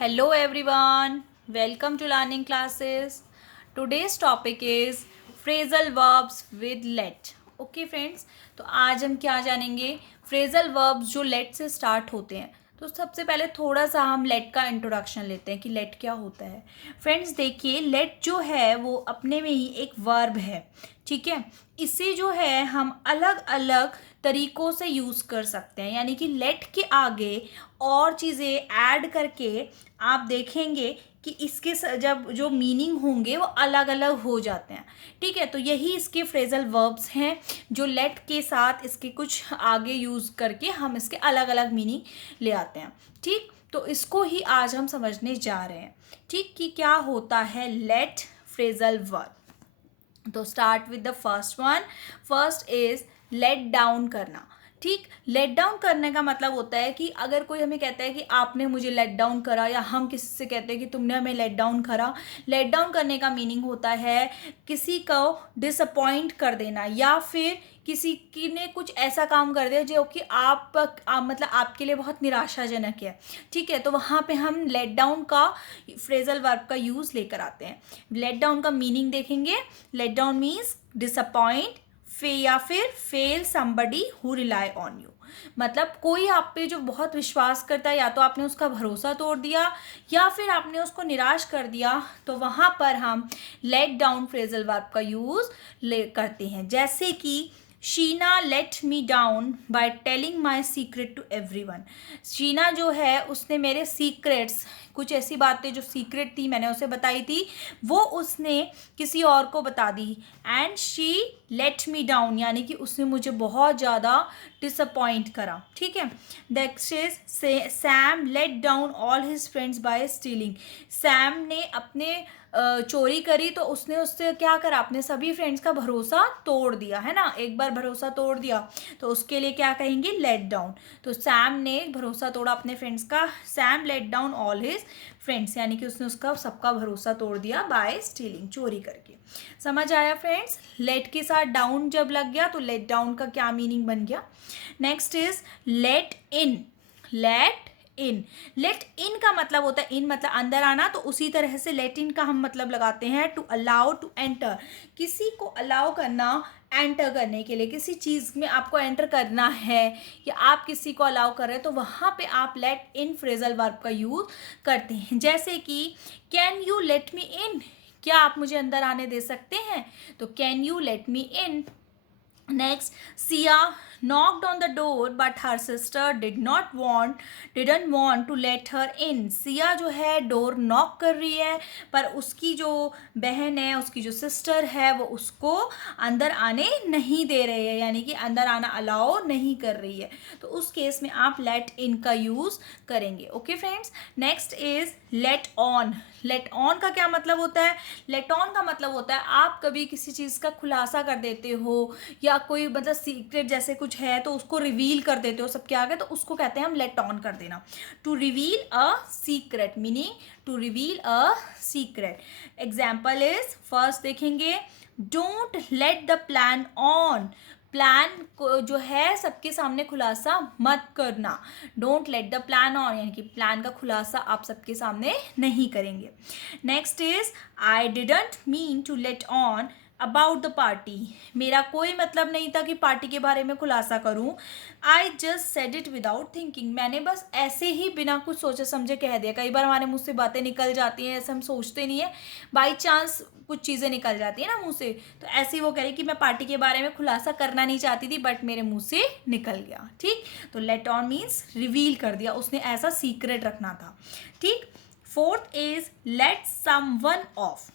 Hello everyone, welcome to learning classes. Today's topic is phrasal verbs with let. Okay friends, तो आज हम क्या जानेंगे phrasal verbs जो let से start होते हैं. तो सबसे पहले थोड़ा सा हम let का इंट्रोडक्शन लेते हैं कि let क्या होता है. फ्रेंड्स देखिए let जो है वो अपने में ही एक वर्ब है, ठीक है. इसे जो है हम अलग अलग तरीक़ों से यूज़ कर सकते हैं, यानी कि let के आगे और चीज़ें ऐड करके आप देखेंगे कि इसके जब जो मीनिंग होंगे वो अलग अलग हो जाते हैं, ठीक है. तो यही इसके फ्रेजल वर्ब्स हैं जो लेट के साथ इसके कुछ आगे यूज़ करके हम इसके अलग अलग मीनिंग ले आते हैं, ठीक. तो इसको ही आज हम समझने जा रहे हैं, ठीक, कि क्या होता है लेट फ्रेजल वर्ब. तो start with the first one. First is let down करना, ठीक. लेट डाउन करने का मतलब होता है कि अगर कोई हमें कहता है कि आपने मुझे लेट डाउन करा, या हम किसी से कहते हैं कि तुमने हमें लेट डाउन करा. लेट डाउन करने का मीनिंग होता है किसी को डिसअपॉइंट कर देना, या फिर किसी की ने कुछ ऐसा काम कर दिया जो कि मतलब आपके लिए बहुत निराशाजनक है, ठीक है. तो वहाँ पे हम लेट डाउन का फ्रेजल वर्ब का यूज़ लेकर आते हैं. लेट डाउन का मीनिंग देखेंगे. लेट डाउन मीन्स डिसअपॉइंट या फिर fail somebody who rely on you. मतलब कोई आप पे जो बहुत विश्वास करता है, या तो आपने उसका भरोसा तोड़ दिया या फिर आपने उसको निराश कर दिया, तो वहाँ पर हम लेट डाउन फ्रेजल वर्ब का यूज़ करते हैं. जैसे कि Sheena let me down by telling my secret to everyone. Sheena जो है उसने मेरे सीक्रेट्स, कुछ ऐसी बातें जो सीक्रेट थी मैंने उसे बताई थी, वो उसने किसी और को बता दी. And she let me down, यानी कि उसने मुझे बहुत ज़्यादा डिसअपॉइंट करा, ठीक है. Next is Sam let down all his friends by stealing. Sam ने अपने चोरी करी तो उसने उससे क्या करा, अपने सभी फ्रेंड्स का भरोसा तोड़ दिया, है ना. एक बार भरोसा तोड़ दिया तो उसके लिए क्या कहेंगे, लेट डाउन. तो सैम ने भरोसा तोड़ा अपने फ्रेंड्स का. Sam let down all his friends, यानी कि उसने उसका सबका भरोसा तोड़ दिया बाय स्टीलिंग, चोरी करके. समझ आया फ्रेंड्स. लेट के साथ डाउन जब लग गया तो लेट डाउन का क्या मीनिंग बन गया. Next is let in. Let in. Let in का मतलब होता है, इन मतलब अंदर आना, तो उसी तरह से लेट इन का हम मतलब लगाते हैं टू अलाउ टू एंटर. किसी को अलाउ करना, एंटर करने के लिए, किसी चीज़ में आपको एंटर करना है या आप किसी को अलाउ कर रहे हैं, तो वहाँ पे आप लेट इन फ्रेजल वर्ब का यूज़ करते हैं. जैसे कि कैन यू लेट मी इन, क्या आप मुझे अंदर आने दे सकते हैं, तो can you let me in. Next, Sia knocked on the door, but her sister didn't want to let her in. Siya जो है डोर नॉक कर रही है, पर उसकी जो बहन है, उसकी जो सिस्टर है, वो उसको अंदर आने नहीं दे रही है, यानी कि अंदर आना अलाउ नहीं कर रही है. तो उस केस में आप लेट इन का यूज़ करेंगे. Okay friends. Next is let on. Let on का क्या मतलब होता है. लेट ऑन का मतलब होता है आप कभी किसी चीज़ का खुलासा कर देते हो, या कोई मतलब सीक्रेट जैसे कुछ है तो उसको रिवील कर देते हो सबके आगे, तो उसको कहते हैं हम लेट ऑन कर देना. To reveal a secret, meaning to reveal a secret. Example is, first देखेंगे, don't let the plan on. Plan को जो है सबके सामने खुलासा मत करना. Don't let the plan on, यानी कि प्लान का खुलासा आप सबके सामने नहीं करेंगे. Next is, I didn't mean to let on about the party. मेरा कोई मतलब नहीं था कि पार्टी के बारे में खुलासा करूं. I just said it without thinking. मैंने बस ऐसे ही बिना कुछ सोचे समझे कह दिया. कई बार हमारे मुंह से बातें निकल जाती हैं, ऐसे हम सोचते नहीं है, बाई चांस कुछ चीज़ें निकल जाती है ना मुंह से. तो ऐसे ही वो कह रही कि मैं पार्टी के बारे में खुलासा करना नहीं चाहती थी, बट मेरे मुंह से निकल गया, ठीक. तो लेट ऑन मीन्स रिवील कर दिया, उसने ऐसा सीक्रेट रखना था, ठीक. Fourth is let someone off.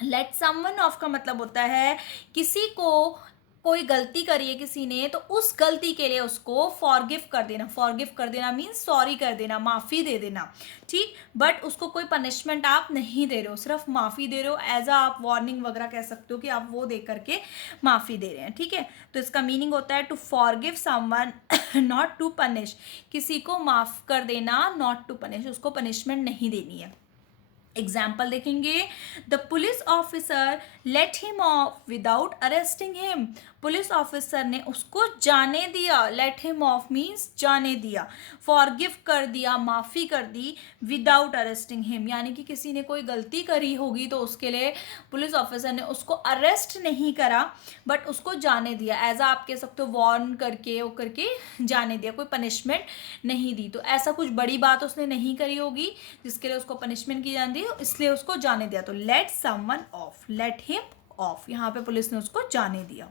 Let someone off का मतलब होता है किसी को कोई गलती करी है किसी ने, तो उस गलती के लिए उसको फॉरगिव कर देना. फॉरगिव कर देना मीन्स सॉरी कर देना, माफ़ी दे देना, ठीक. बट उसको कोई पनिशमेंट आप नहीं दे रहे हो, सिर्फ माफ़ी दे रहे हो. एज आ आप वार्निंग वगैरह कह सकते हो कि आप वो दे करके माफ़ी दे रहे हैं, ठीक है. तो इसका मीनिंग होता है to forgive someone, not to punish. किसी को माफ़ कर देना, नॉट टू पनिश, उसको पनिशमेंट नहीं देनी है. एग्जाम्पल देखेंगे, the police officer let him off without arresting him. Police officer ने उसको जाने दिया, लेट हिम ऑफ मीन्स जाने दिया, फॉरगिव कर दिया, माफ़ी कर दी, विदाउट अरेस्टिंग हिम यानी कि किसी ने कोई गलती करी होगी तो उसके लिए पुलिस ऑफिसर ने उसको अरेस्ट नहीं करा बट उसको जाने दिया, एज आप कह सकते हो वार्न करके वो करके जाने दिया, कोई पनिशमेंट नहीं दी। तो ऐसा कुछ बड़ी बात उसने नहीं करी होगी जिसके लिए उसको पनिशमेंट की जाती है, इसलिए उसको जाने दिया। तो let someone off, let him off, यहाँ पे पुलिस ने उसको जाने दिया।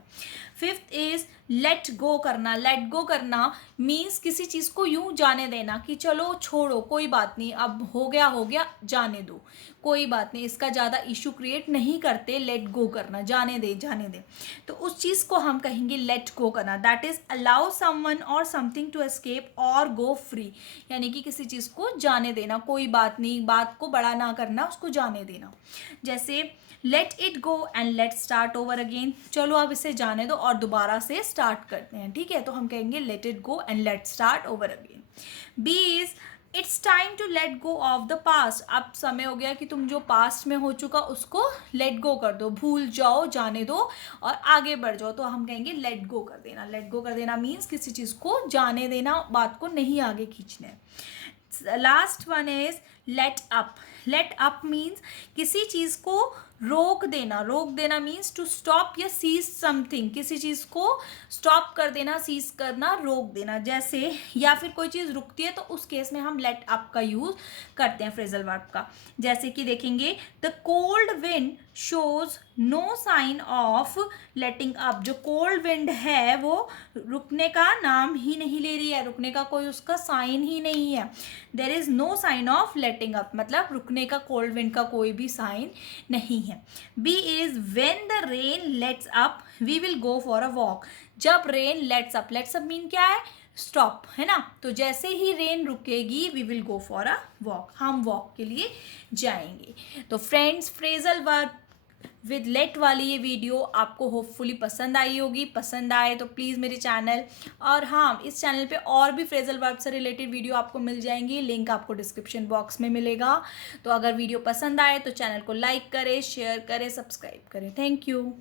फिफ्थ इज लेट गो करना। लेट गो करना मीन्स किसी चीज को यूं जाने देना कि चलो छोड़ो, कोई बात नहीं, अब हो गया जाने दो, कोई बात नहीं, इसका ज्यादा इशू क्रिएट नहीं करते। लेट गो करना, जाने दे। तो उस चीज को हम कहेंगे लेट गो करना। दैट इज अलाउ समवन और समथिंग टू एस्केप और गो फ्री, यानी कि किसी चीज को जाने देना, कोई बात नहीं, बात को बड़ा ना करना, उसको जाने देना। जैसे late it go and let start over again, चलो अब इसे जाने दो और दोबारा से स्टार्ट करते हैं, ठीक है। तो हम कहेंगे let it go and let start over again. B is it's time to let go of the past. अब समय हो गया कि तुम जो पास्ट में हो चुका उसको लेट गो कर दो, भूल जाओ, जाने दो और आगे बढ़ जाओ। तो हम कहेंगे लेट गो कर देना। लेट गो कर देना मीन्स किसी चीज को जाने देना, बात को नहीं आगे खींचना। Last one is let up. Let up means किसी चीज को रोक देना। रोक देना मीन्स टू स्टॉप या सीज समथिंग, किसी चीज को स्टॉप कर देना, सीज करना, रोक देना। जैसे या फिर कोई चीज रुकती है तो उस केस में हम लेट अप का यूज करते हैं फ्रेजल वर्ब का। जैसे कि देखेंगे, the cold wind shows no sign of letting up. जो कोल्ड विंड है वो रुकने का नाम ही नहीं ले रही है, रुकने का कोई उसका साइन ही नहीं है। There is no sign of letting up, मतलब रुकने का कोल्ड विंड का कोई भी साइन नहीं है। B is when the rain lets up we will go for a walk. जब rain lets up, lets up mean क्या है, स्टॉप, है ना। तो जैसे ही रेन रुकेगी we will go for a walk, हम वॉक के लिए जाएंगे। तो friends, phrasal verb with let वाली ये वीडियो आपको होपफुली पसंद आई होगी। पसंद आए तो प्लीज़ मेरे चैनल, और हाँ, इस चैनल पे और भी फ्रेजल वर्ब से रिलेटेड वीडियो आपको मिल जाएंगी, लिंक आपको डिस्क्रिप्शन बॉक्स में मिलेगा। तो अगर वीडियो पसंद आए तो चैनल को लाइक करें, शेयर करें, सब्सक्राइब करें। Thank you.